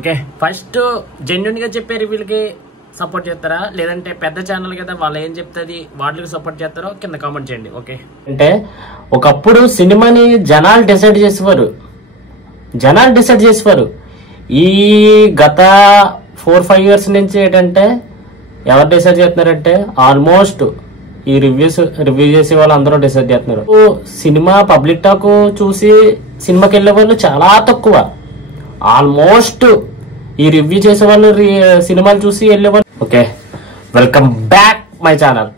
Okay, first జెన్యున్గా చెప్పే రివ్యూలకి support చేస్తారా, లేదంటే పెద్ద ఛానల్ కదా వాళ్ళు ఏం చెప్తుంది వాటికి సపోర్ట్ చేస్తారో కింద కామెంట్ చేయండి. ఓకే, అంటే ఒకప్పుడు సినిమాని జనాలు డిసైడ్ చేసేవారు. ఈ గత 4-5 years నుంచి ఏంటంటే ఎవరు డిసైడ్ చేస్తున్నారంటే ఆల్మోస్ట్ ఈ రివ్యూ చేసే వాళ్ళు అందరూ డిసైడ్ చేస్తున్నారు. సినిమా పబ్లిక్ టాక్ చూసి సినిమాకి వెళ్ళే వాళ్ళు చాలా తక్కువ. ఆల్మోస్ట్ ఈ రివ్యూ చేసే వాళ్ళు సినిమాలు చూసి వెళ్ళేవాళ్ళు. Okay, welcome back my channel.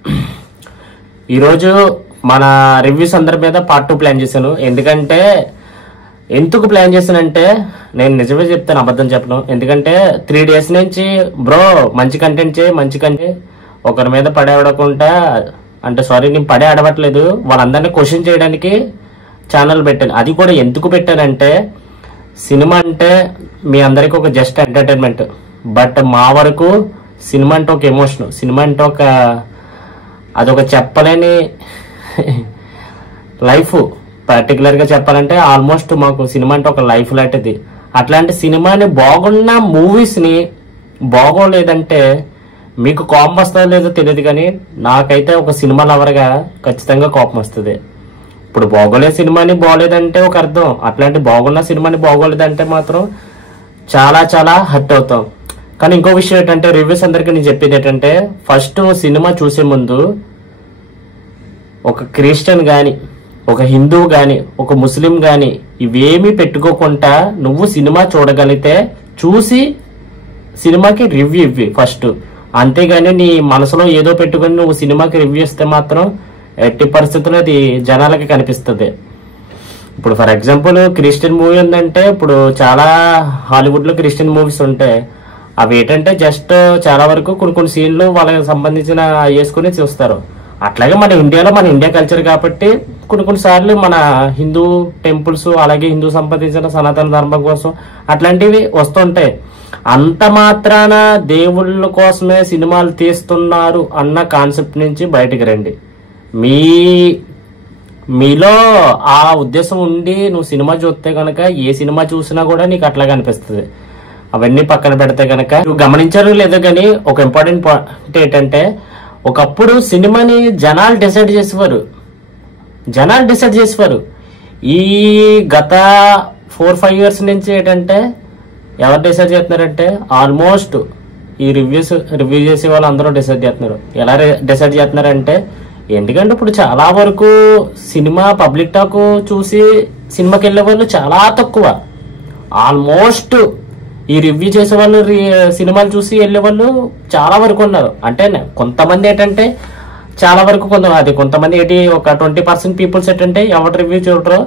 ఈరోజు మన రివ్యూస్ అందరి మీద పార్ట్ 2 ప్లాన్ చేశాను. ఎందుకు ప్లాన్ చేశానంటే నేను నిజమే చెప్తాను, అబద్ధం చెప్పను. ఎందుకంటే 3 days నుంచి బ్రో మంచి కంటెంట్ ఒకరి మీద పడే ఆడకుండా, అంటే సారీ నేను పడే ఆడవట్లేదు, వాళ్ళందరినీ క్వశ్చన్ చేయడానికి ఛానల్ పెట్టాను. అది కూడా ఎందుకు పెట్టానంటే సినిమా అంటే మీ అందరికీ ఒక జస్ట్ ఎంటర్టైన్మెంట్, బట్ మా వరకు సినిమా అంటే ఒక ఎమోషన్, సినిమా అంటే అదొక చెప్పలేని లైఫ్. పర్టికులర్గా చెప్పాలంటే ఆల్మోస్ట్ మాకు సినిమా అంటే ఒక లైఫ్ లాంటిది. అట్లాంటి సినిమాని బాగున్న మూవీస్ని బాగోలేదంటే మీకు కోపం వస్తుందో లేదో తెలియదు, కానీ నాకైతే ఒక సినిమా లవర్గా ఖచ్చితంగా కోపం వస్తుంది. ఇప్పుడు బాగోలే సినిమాని బాగోలేదంటే ఒక అర్థం, అట్లాంటి బాగున్న సినిమాని బాగోలేదంటే మాత్రం చాలా చాలా హర్ట్ అవుతాం. కానీ ఇంకో విషయం ఏంటంటే రివ్యూస్ అందరికీ నేను చెప్పేది ఏంటంటే ఫస్ట్ సినిమా చూసే ముందు ఒక క్రిస్టియన్ కానీ, ఒక హిందువు కానీ, ఒక ముస్లిం కానీ ఇవేమీ పెట్టుకోకుండా నువ్వు సినిమా చూడగలిగితే చూసి సినిమాకి రివ్యూ ఇవ్వి ఫస్ట్. అంతేగాని నీ మనసులో ఏదో పెట్టుకొని నువ్వు సినిమాకి రివ్యూ ఇస్తే మాత్రం ఎట్టి పరిస్థితుల్లో అది జనాలకి కనిపిస్తుంది. ఇప్పుడు ఫర్ ఎగ్జాంపుల్ క్రిస్టియన్ మూవీ ఉందంటే ఇప్పుడు చాలా హాలీవుడ్లో క్రిస్టియన్ మూవీస్ ఉంటాయి. అవి ఏంటంటే జస్ట్ చాలా వరకు కొన్ని సీన్లు వాళ్ళకి సంబంధించిన వేసుకుని చూస్తారు. అట్లాగే మన ఇండియాలో మన ఇండియా కల్చర్ కాబట్టి కొన్ని సార్లు మన హిందూ టెంపుల్స్ అలాగే హిందూ సంబంధించిన సనాతన ధర్మం కోసం అట్లాంటివి వస్తుంటాయి. అంత మాత్రాన దేవుళ్ళ కోసమే సినిమాలు తీస్తున్నారు అన్న కాన్సెప్ట్ నుంచి బయటికి రండి. మీలో ఆ ఉద్దేశం ఉండి నువ్వు సినిమా చూస్తే కనుక ఏ సినిమా చూసినా కూడా నీకు అట్లాగే అనిపిస్తుంది. అవన్నీ పక్కన పెడితే కనుక నువ్వు గమనించారు లేదో కానీ ఒక ఇంపార్టెంట్ పాయింట్ ఏంటంటే ఒకప్పుడు సినిమాని జనాలు డిసైడ్ చేసేవారు. ఈ గత 4-5 years నుంచి ఏంటంటే ఎవరు డిసైడ్ చేస్తున్నారంటే ఆల్మోస్ట్ ఈ రివ్యూ చేసే వాళ్ళు అందరూ డిసైడ్ చేస్తున్నారు. ఎలా డిసైడ్ చేస్తున్నారంటే ఎందుకంటే ఇప్పుడు చాలా వరకు సినిమా పబ్లిక్ టాక్ చూసి సినిమాకి వెళ్ళే వాళ్ళు చాలా తక్కువ. ఆల్మోస్ట్ ఈ రివ్యూ చేసే వాళ్ళు సినిమాలు చూసి వెళ్ళే వాళ్ళు చాలా వరకు ఉన్నారు. అంటే కొంతమంది ఏంటంటే చాలా వరకు కొంతమంది ఏంటి ఒక 20% పీపుల్స్ ఏంటంటే ఎవరు రివ్యూ చూడరో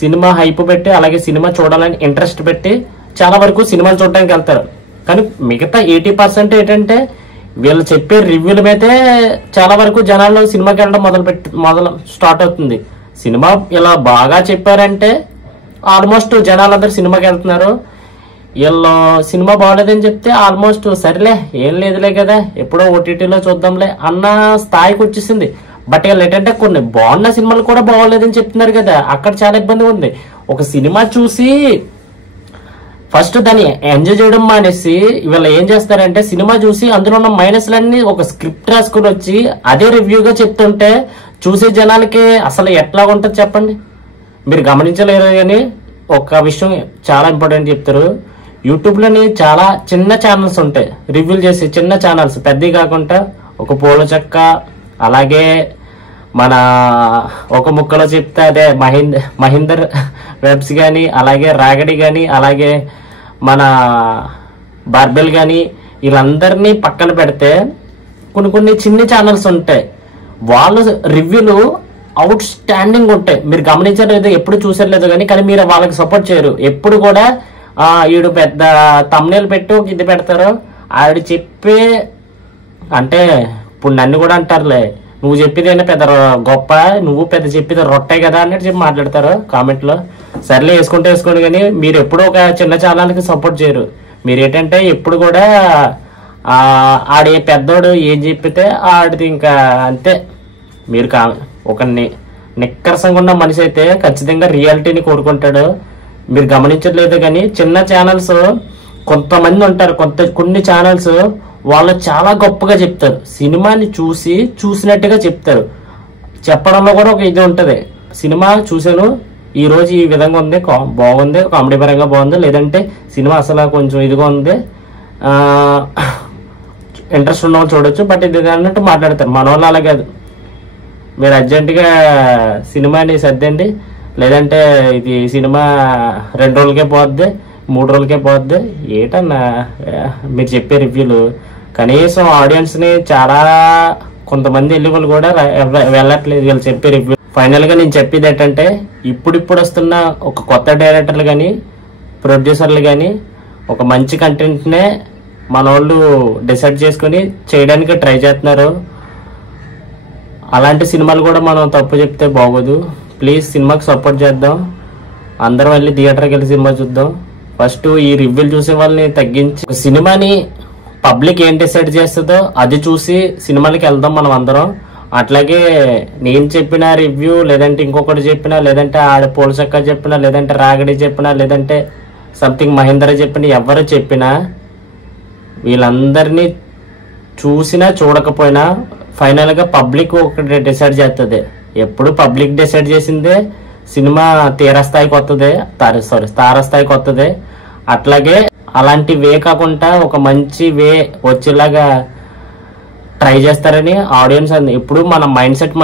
సినిమా హైప్ పెట్టి అలాగే సినిమా చూడాలని ఇంట్రెస్ట్ పెట్టి చాలా వరకు సినిమాలు చూడడానికి వెళ్తారు. కానీ మిగతా 80% ఏంటంటే వీళ్ళు చెప్పే రివ్యూల మీదే చాలా వరకు జనాల్లో సినిమాకి వెళ్ళడం మొదలు స్టార్ట్ అవుతుంది. సినిమా ఇలా బాగా చెప్పారంటే ఆల్మోస్ట్ జనాలందరూ సినిమాకి వెళ్తున్నారు. వీళ్ళు సినిమా బాగోలేదని చెప్తే ఆల్మోస్ట్ సరేలే ఏం లేదులే కదా ఎప్పుడో ఓటీటీలో చూద్దాంలే అన్న స్థాయికి వచ్చేసింది. బట్ వీళ్ళు ఏంటంటే కొన్ని బాగున్న సినిమాలు కూడా బాగోలేదని చెప్తున్నారు కదా, అక్కడ చాలా ఇబ్బంది ఉంది. ఒక సినిమా చూసి ఫస్ట్ దాన్ని ఎంజాయ్ చేయడం మానేసి వీళ్ళు ఏం చేస్తారంటే సినిమా చూసి అందులో ఉన్న మైనస్లన్నీ ఒక స్క్రిప్ట్ రాసుకుని వచ్చి అదే రివ్యూగా చెప్తుంటే చూసే జనాలకి అసలు ఎట్లా ఉంటుంది చెప్పండి. మీరు గమనించలేరు కానీ ఒక విషయం చాలా ఇంపార్టెంట్ చెప్తారు. యూట్యూబ్లోని చాలా చిన్న ఛానల్స్ ఉంటాయి రివ్యూలు చేసే, చిన్న ఛానల్స్ పెద్దవి కాకుండా ఒక పూల చెక్క అలాగే మన ఒక ముక్కలో చెప్తే అదే మహీందర్ వెబ్స్ కానీ అలాగే రాగడి కానీ అలాగే మన బార్బెల్ కానీ వీళ్ళందరినీ పక్కన పెడితే కొన్ని చిన్న ఛానల్స్ ఉంటాయి. వాళ్ళ రివ్యూలు అవుట్ స్టాండింగ్ ఉంటాయి. మీరు గమనించలేదు, ఎప్పుడు చూసారు లేదు కానీ మీరు వాళ్ళకి సపోర్ట్ చేయరు. ఎప్పుడు కూడా ఈడు పెద్ద తమ్నేల్ పెట్టి ఇది పెడతారు. ఆవిడ చెప్పే అంటే ఇప్పుడు నన్ను కూడా అంటారులే నువ్వు చెప్పేదేనా పెద్ద గొప్ప, నువ్వు పెద్ద చెప్పేది రొట్టే కదా అన్నట్టు చెప్పి మాట్లాడతారు కామెంట్లో. సర్లే వేసుకోండి కానీ మీరు ఎప్పుడు ఒక చిన్న ఛానల్కి సపోర్ట్ చేయరు. మీరు ఏంటంటే ఎప్పుడు కూడా ఆడే పెద్దోడు ఏం చెప్పితే ఆడిది ఇంకా అంతే. మీరు ఒక నిక్కరసంగా ఉన్న మనిషి అయితే ఖచ్చితంగా రియాలిటీని కోరుకుంటాడు. మీరు గమనించట్లేదు కానీ చిన్న ఛానల్స్ కొంతమంది ఉంటారు, కొన్ని ఛానల్స్ వాళ్ళు చాలా గొప్పగా చెప్తారు, సినిమాని చూసినట్టుగా చెప్తారు. చెప్పడంలో కూడా ఒక ఇది ఉంటుంది, సినిమా చూసాను ఈ రోజు ఈ విధంగా ఉంది, బాగుంది, కామెడీ పరంగా బాగుంది, లేదంటే సినిమా అసలు కొంచెం ఇదిగా ఉంది, ఇంట్రెస్ట్ ఉన్న వాళ్ళు చూడొచ్చు, బట్ ఇది అన్నట్టు మాట్లాడతారు. మన వాళ్ళు అలా కాదు, మీరు అర్జెంటుగా సినిమాని సర్దండి, లేదంటే ఇది సినిమా 2 రోజులకే పోద్ది, 3 రోజులకే పోద్ది. ఏటన్నా మీరు చెప్పే రివ్యూలు, కనీసం ఆడియన్స్ని చాలా కొంతమంది వెళ్ళి వాళ్ళు కూడా వెళ్ళట్లేదు వీళ్ళు చెప్పే రివ్యూ. ఫైనల్గా నేను చెప్పేది ఏంటంటే, ఇప్పుడు వస్తున్న ఒక కొత్త డైరెక్టర్లు కానీ ప్రొడ్యూసర్లు కానీ ఒక మంచి కంటెంట్నే మన వాళ్ళు డిసైడ్ చేసుకొని చేయడానికి ట్రై చేస్తున్నారు. అలాంటి సినిమాలు కూడా మనం తప్పు చెప్తే బాగోదు. ప్లీజ్ సినిమాకి సపోర్ట్ చేద్దాం, అందరం వెళ్ళి థియేటర్కి వెళ్ళి సినిమా చూద్దాం. ఫస్ట్ ఈ రివ్యూలు చూసే వాళ్ళని తగ్గించి సినిమాని పబ్లిక్ ఏం డిసైడ్ చేస్తుందో అది చూసి సినిమాలకి వెళ్దాం మనం అందరం. అట్లాగే నేను చెప్పిన రివ్యూ, లేదంటే ఇంకొకటి చెప్పినా, లేదంటే ఆడ పోల్సక్క చెప్పినా, లేదంటే రాగడి చెప్పినా, లేదంటే సంథింగ్ మహేందర్ చెప్పినా, ఎవరు చెప్పినా వీళ్ళందరినీ చూసినా చూడకపోయినా ఫైనల్గా పబ్లిక్ ఒకటి డిసైడ్ చేస్తుంది. ఎప్పుడు పబ్లిక్ డిసైడ్ చేసిందే సినిమా తారస్థాయికి వస్తుంది. అట్లాగే అలాంటి వే కాకుండా ఒక మంచి వే వచ్చేలాగా ట్రై చేస్తారని ఆడియన్స్ అంది. ఎప్పుడు మన మైండ్ సెట్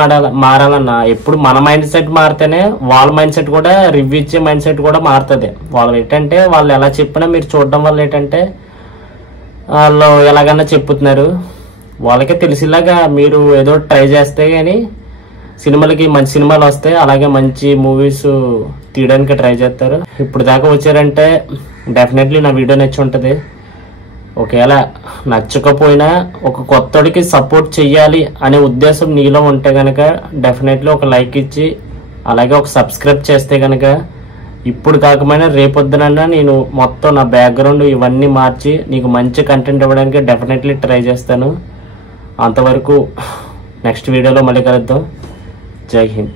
మారాలన్నా, ఎప్పుడు మన మైండ్ సెట్ మారితేనే వాళ్ళ మైండ్ సెట్ కూడా, రివ్యూ ఇచ్చే మైండ్ సెట్ కూడా మారుతుంది. వాళ్ళు ఏంటంటే వాళ్ళు ఎలా చెప్పినా మీరు చూడడం వల్ల ఏంటంటే వాళ్ళు ఎలాగన్నా చెప్పుతున్నారు, వాళ్ళకే తెలిసేలాగా మీరు ఏదో ట్రై చేస్తే కానీ సినిమాలకి మంచి సినిమాలు వస్తాయి, అలాగే మంచి మూవీస్ తీయడానికి ట్రై చేస్తారు. ఇప్పుడు దాకా వచ్చారంటే డెఫినెట్లీ నా వీడియో నచ్చి ఉంటుంది. ఒకవేళ నచ్చకపోయినా ఒక కొత్తడికి సపోర్ట్ చెయ్యాలి అనే ఉద్దేశం నీలో ఉంటే కనుక డెఫినెట్లీ ఒక లైక్ ఇచ్చి అలాగే ఒక సబ్స్క్రైబ్ చేస్తే కనుక ఇప్పుడు కాకపోయినా రేపొద్దునన్నా నేను మొత్తం నా బ్యాక్గ్రౌండ్ ఇవన్నీ మార్చి నీకు మంచి కంటెంట్ ఇవ్వడానికి డెఫినెట్లీ ట్రై చేస్తాను. అంతవరకు నెక్స్ట్ వీడియోలో మళ్ళీ కలుద్దాం. జై హింద్.